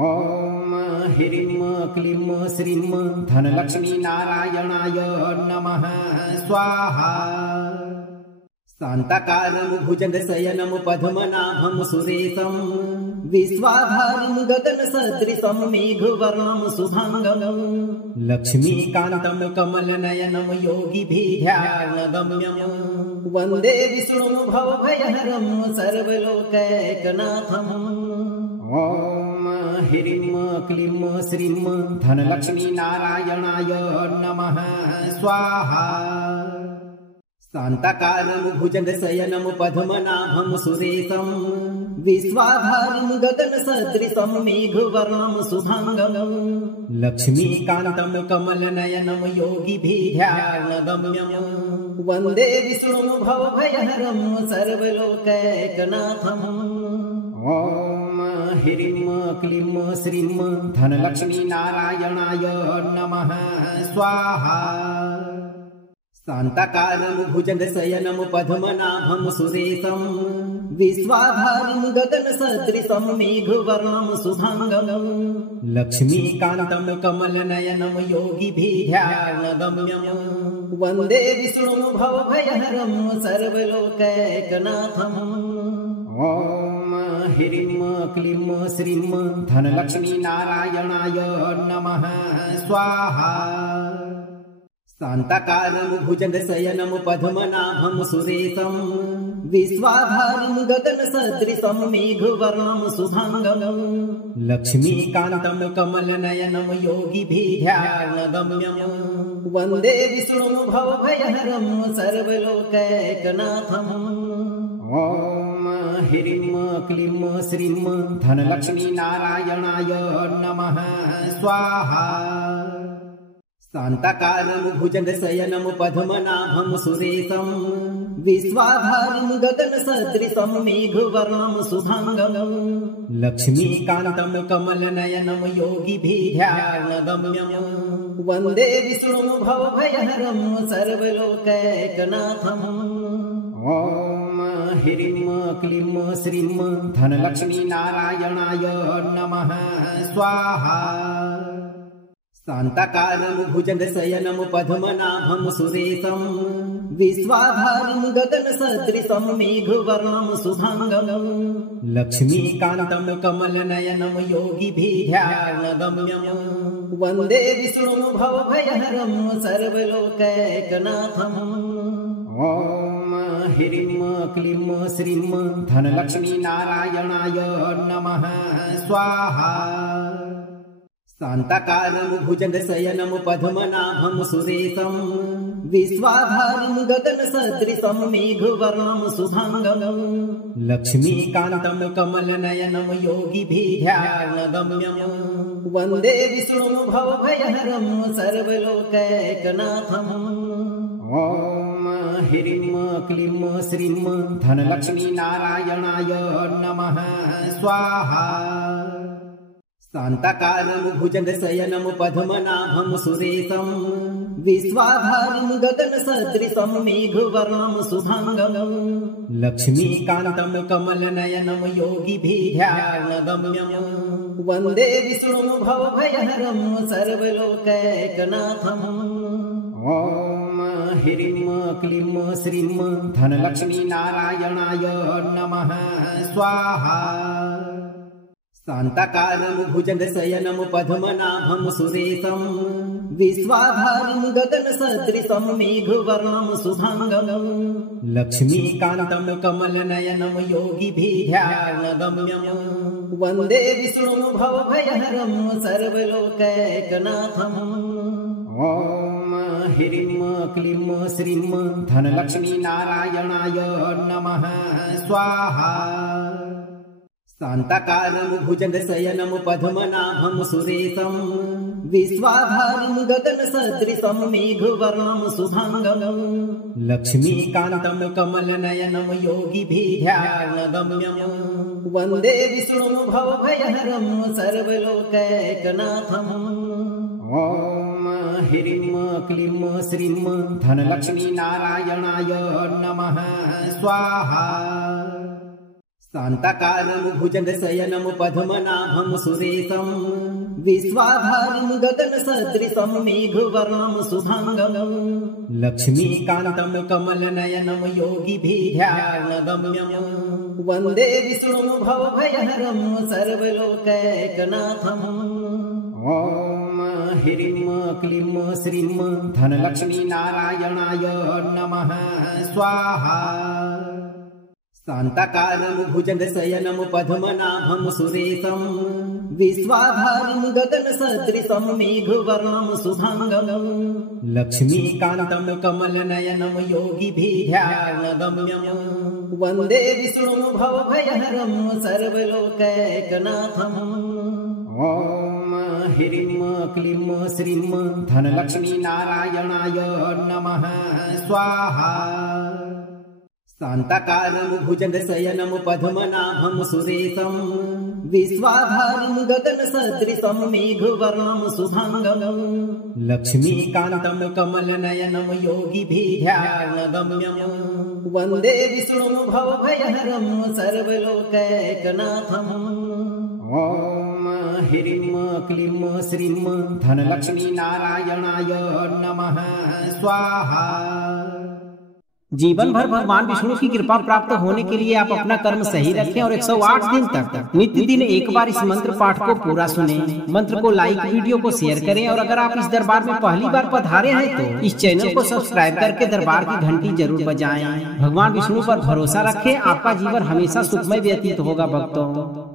ॐ ह्रीं क्लीं श्रीं धनलक्ष्मी नारायणाय नमः स्वाहा। शान्ताकारं भुजगशयनं पद्मनाभं सुरेशं विश्वाधारं गगनसदृशं मेघवर्णं शुभांगं लक्ष्मीकान्तं कमलनयनं योगिभिर्ध्यानगम्यं वन्दे विष्णुं भवभयहरं सर्वलोकैकनाथम्। ॐ ह्रीं क्लीं श्रीं धनलक्ष्मी नारायणाय नमः स्वाहा। शान्ताकारं भुजगशयनं पद्मनाभं सुरेशं विश्वाधारं गगनसदृशं मेघवर्णं शुभांगं लक्ष्मीकान्तं कमलनयनं योगिभिर्ध्यानगम्यं वन्दे विष्णुं भवभयहरं सर्वलोकैकनाथम्। ॐ ह्रीं क्लीं श्रीं धनलक्ष्मी नारायणाय नमः स्वाहा। शान्ताकारं भुजगशयनं पद्मनाभं सुरेशं विश्वाधारं गगनसदृशं मेघवर्णं शुभांगं लक्ष्मीकान्तं कमलनयनं योगिभिर्ध्यानगम्यं वन्दे विष्णुं भवभयहरं सर्वलोकैकनाथम्। ॐ ह्रीं क्लीं श्रीं धनलक्ष्मी नारायणाय नमः स्वाहा। शान्ताकारं भुजगशयनं पद्मनाभं सुरेशं विश्वाधारं गगनसदृशं मेघवर्णं शुभांगं लक्ष्मीकान्तं कमलनयनं योगिभिर्ध्यानगम्यं वन्दे विष्णुं भवभयहरं सर्वलोकैकनाथम्। ॐ ह्रीं क्लीं श्रीं धनलक्ष्मी नारायणाय नमः स्वाहा। शान्ताकारं भुजगशयनं पद्मनाभं सुरेशं विश्वाधारं गगनसदृशं मेघवर्णं शुभांगं लक्ष्मीकान्तं कमलनयनं योगिभिर्ध्यानगम्यं वन्दे विष्णुं भवभयहरं सर्वलोकैकनाथम्। ॐ ह्रीं क्लीं श्रीं धनलक्ष्मी नारायणाय नमः स्वाहा। शान्ताकारं भुजगशयनं पद्मनाभं सुरेशं विश्वाधारं गगनसदृशं मेघवर्णं शुभांगं लक्ष्मीकान्तं कमलनयनं योगिभिर्ध्यानगम्यं वन्दे विष्णुं भवभयहरं सर्वलोकैकनाथम्। ॐ ह्रीं क्लीं श्रीं धनलक्ष्मी नारायणाय नमः स्वाहा। शान्ताकारं भुजगशयनं पद्मनाभं सुरेशं विश्वाधारं गगनसदृशं मेघवर्णं शुभांगं लक्ष्मीकान्तं कमलनयनं योगिभिर्ध्यानगम्यं वन्दे विष्णुं भवभयहरं सर्वलोकैकनाथम्। ॐ ह्रीं क्लीं श्रीं धनलक्ष्मी नारायणाय नमः स्वाहा। शान्ताकारं भुजगशयनं पद्मनाभं सुरेशं विश्वाधारं गगनसदृशं मेघवर्णं शुभांगं लक्ष्मीकान्तं कमलनयनं योगिभिर्ध्यानगम्यं वन्दे विष्णुं भवभयहरं सर्वलोकैकनाथम्। ॐ ह्रीं क्लीं श्रीं धनलक्ष्मी नारायणाय नमः स्वाहा। शान्ताकारं भुजगशयनं पद्मनाभं सुरेशं विश्वाधारं गगनसदृशं मेघवर्णं शुभांगं लक्ष्मीकान्तं कमलनयनं योगिभिर्ध्यानगम्यं वन्दे विष्णुं भवभयहरं सर्वलोकैकनाथम्। ॐ ह्रीं क्लीं श्रीं धनलक्ष्मी नारायणाय नमः स्वाहा। शान्ताकारं भुजगशयनं पद्मनाभं सुरेशं विश्वाधारं गगनसदृशं मेघवर्णं शुभांगं लक्ष्मीकान्तं कमलनयनं योगिभिर्ध्यानगम्यं वन्दे विष्णुं भवभयहरं सर्वलोकैकनाथम्। ॐ ह्रीं क्लीं श्रीं धनलक्ष्मी नारायणाय नमः स्वाहा। शान्ताकारं भुजगशयनं पद्मनाभं सुरेशं विश्वाधारं गगनसदृशं मेघवर्णं शुभांगं लक्ष्मीकान्तं कमलनयनं योगिभिर्ध्यानगम्यं वन्दे विष्णुं भवभयहरं सर्वलोकैकनाथम्। ॐ ह्रीं क्लीं श्रीं धनलक्ष्मी नारायणाय नमः स्वाहा। शान्ताकारं भुजगशयनं पद्मनाभं सुरेशं विश्वाधारं गगनसदृशं मेघवर्णं शुभांगं लक्ष्मीकान्तं कमलनयनं योगिभिर्ध्यानगम्यं वन्दे विष्णुं भवभयहरं सर्वलोकैकनाथम्। ॐ ह्रीं क्लीं श्रीं धनलक्ष्मी नारायणाय नमः स्वाहा। शान्ताकारं भुजगशयनं पद्मनाभं सुरेशं विश्वाधारं गगनसदृशं मेघवर्णं शुभांगं लक्ष्मीकान्तं कमलनयनं योगिभिर्ध्यानगम्यं वन्दे विष्णुं भवभयहरं सर्वलोकैकनाथम्। ॐ ह्रीं क्लीं श्रीं धनलक्ष्मी नारायणाय नमः स्वाहा। जीवन भर भगवान विष्णु की कृपा प्राप्त होने के लिए आप अपना कर्म सही रखें और 108 दिन तक नित्य दिन एक बार इस मंत्र पाठ को पूरा सुनें। मंत्र को लाइक, वीडियो को शेयर करें और अगर आप इस दरबार में पहली बार पधारे हैं तो इस चैनल को सब्सक्राइब करके दरबार की घंटी जरूर बजाएं। भगवान विष्णु पर भरोसा रखें, आपका जीवन हमेशा सुखमय व्यतीत होगा भक्तों।